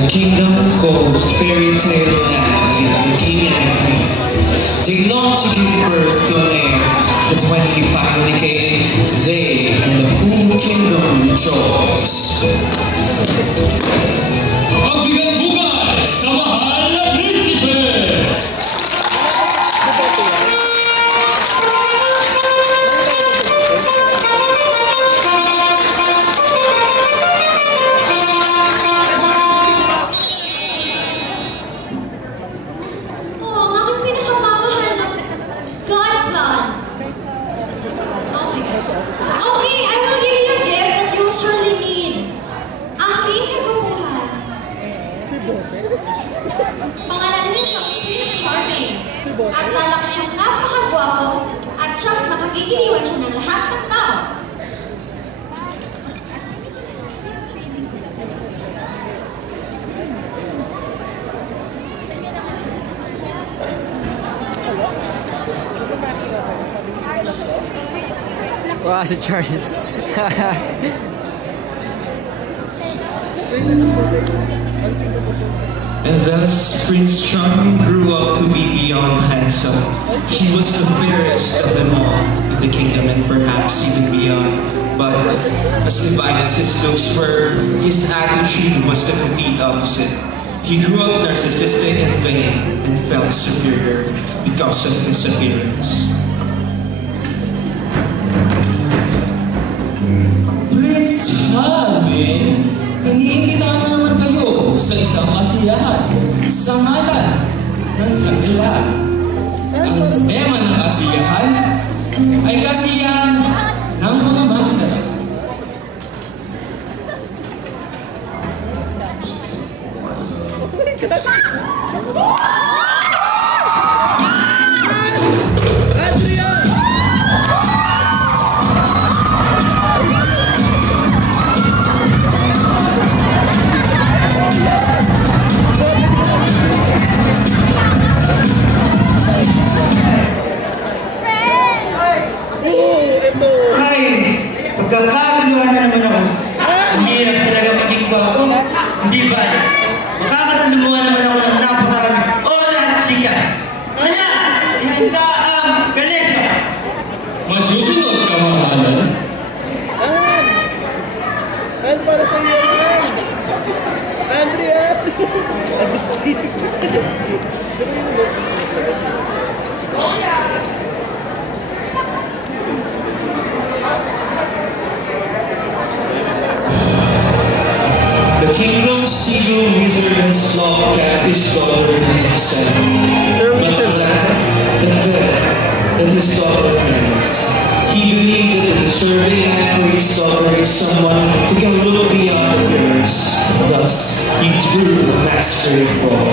In a kingdom called Fairy Tale Land lived the king and the queen. They longed to give birth to an heir, but when he finally came, they and the whole kingdom rejoiced. Magbigang bugay sa mahal na prinsipe! Okay, I will give you a gift that you'll surely need. Ang king kagubuhan. Pangalan niya Prince Charming. At lalaki siyang napakagwapo at siyang makagigiliwan siya ng lahat ng tao. Wow, si Charles. And thus Prince Charming grew up to be beyond handsome. He was the fairest of them all in the kingdom and perhaps even beyond. But as divine as his looks were, his attitude was the complete opposite. He grew up narcissistic and vain and felt superior because of his appearance. Prince Charming, iniimbitahan na naman kayo sa isang kasiyahan sa ngalan ng isang nila. Ang tema ng kasiyahan ay kasiyahan ng mga master. Pagkakaguluhan na naman ako. Ang hirap talaga maging gwapo. Hindi ba? Makakasalunguhan naman ako ng napakarami. Hola, chicas! Hola! Ihanda ang kalesa! Masusunod ka, mahalan. Ano para sa iyo yan? Andrea! The kingdom's eagle wizard has locked at his daughter in his cell, but left the threat that his daughter carries. He believed that the deserving man for his daughter is someone who can look beyond appearance. Thus, he threw a masquerade ball.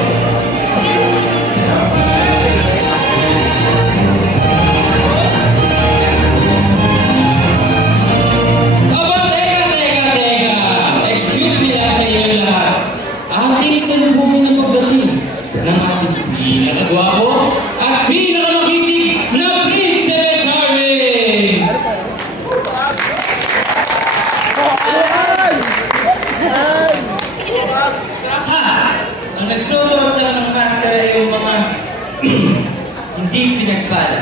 Salubungin ang pagdating ng ating pinakagwapo at pinakamagisig na Prinsipe Charming! Ang nagsusuot lang ng maskara ay yung mga hindi pinagpala.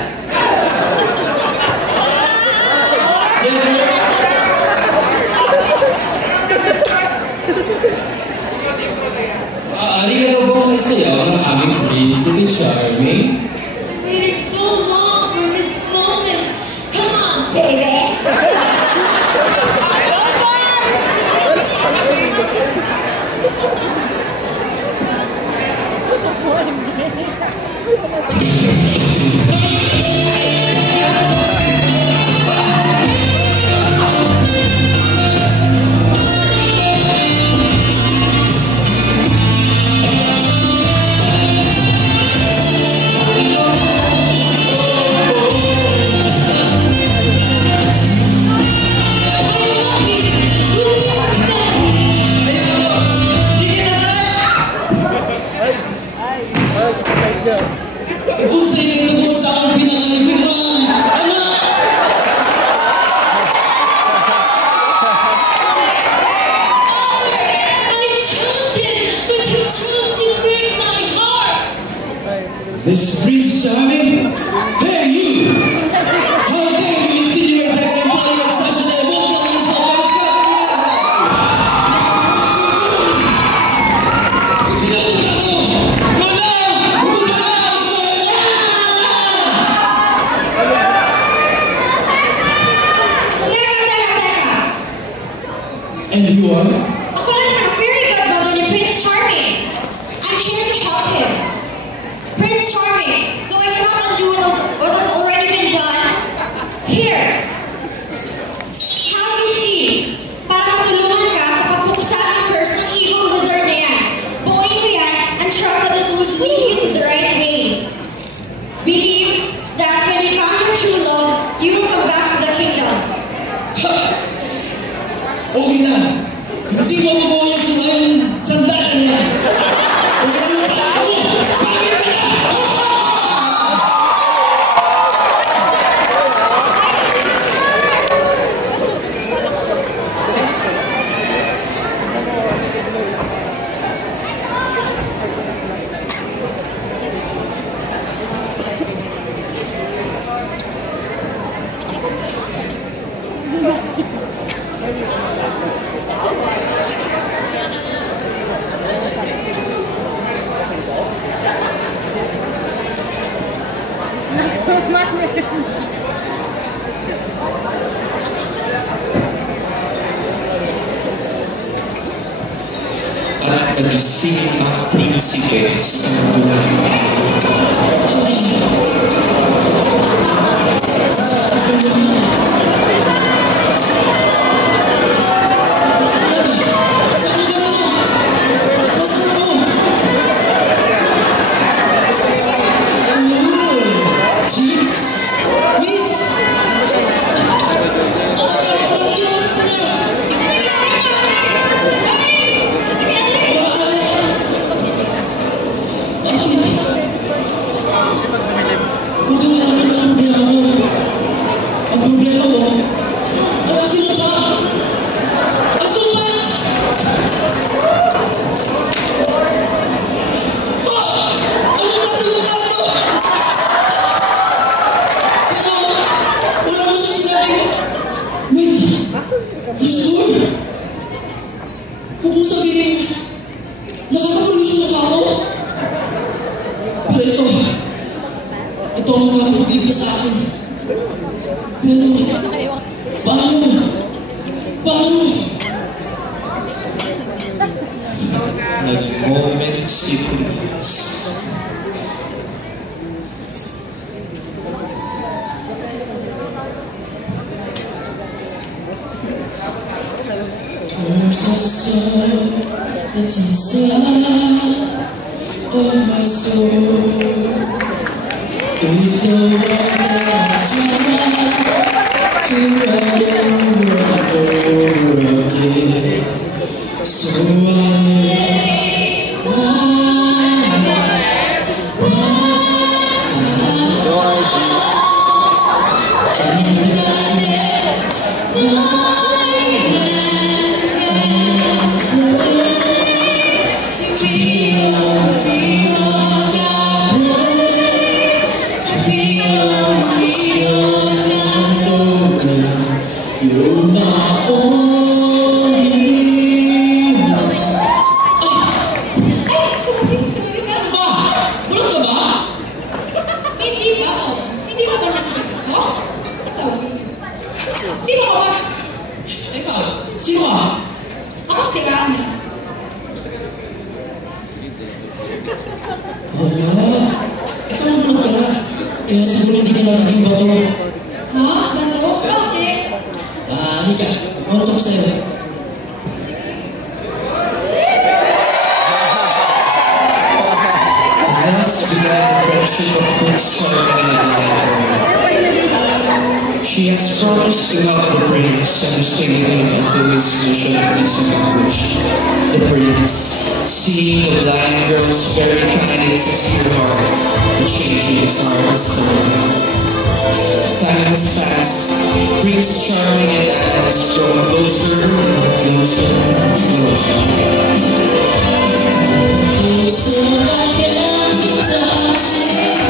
Arigato po kayo sa'yo ng aming Prinsipe Charming. Waited so long for this moment. Come on, baby. This Prince Charming? Hey, you! How dare you insinuate that I'm calling you such an emotional insult? And you are? Ako naman ang very good brother ni Prince Charming. I'm here to help him. Prince Charming, though I cannot undo what has already been done, here. Have you seen? Para matulungan ka sa pagpuksa ang curse ng evil wizard na yan. Buuin ko yan and trust that it will lead you to the right way. Believe that when you found your true love, you will come back to the kingdom. Okay na. Hindi mo mabuhay ang sungayang sandalan niya. Okay na yung tao mo. Bakit ka na? At nagising ang prinsipe sa bulan. Ito ang nakakapagligtas sa akin. Pero, paano? Nag-moment si Prince. There's a star that's inside of my soul. It's the one that I try to write over and over again. So I lay my life you're my only one. Ay, sorry ka. Ba? Bulog ka ba? Hindi ba? Hindi ka ba nakikita ko? Tawagin niyo. Sino ka ba? Ikaw, sino ka? Ako si Rana. Ikaw ang bulog ka na. Kaya siguro hindi ka nagiging bato. Ha? Bato? Bakit? Halika, kumonto ko sa'yo. Thus began the friendship of Prince Charming and Glinda. She has promised to help the prince and to stay with him until his mission is accomplished. The prince, seeing the blind girl's very kind and sincere heart, the change in his heart is done. Time has passed. Prince Charming and Anna has grown closer and closer and closer. Closer I can to touch it.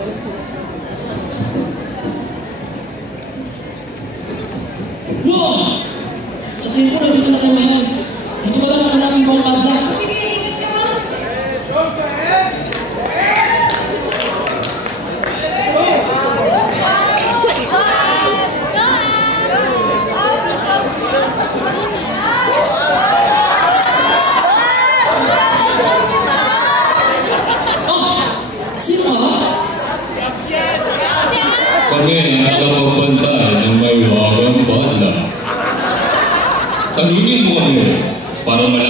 Wow! Sa tingin ko, nandito na tayo mahal. Dito ka lang matanapin ko ang padlock. Sige, ingat ka ha. Sino ka? Kami ang tagapagbantay ng may wagang padla. Tanungin mo kami para malaman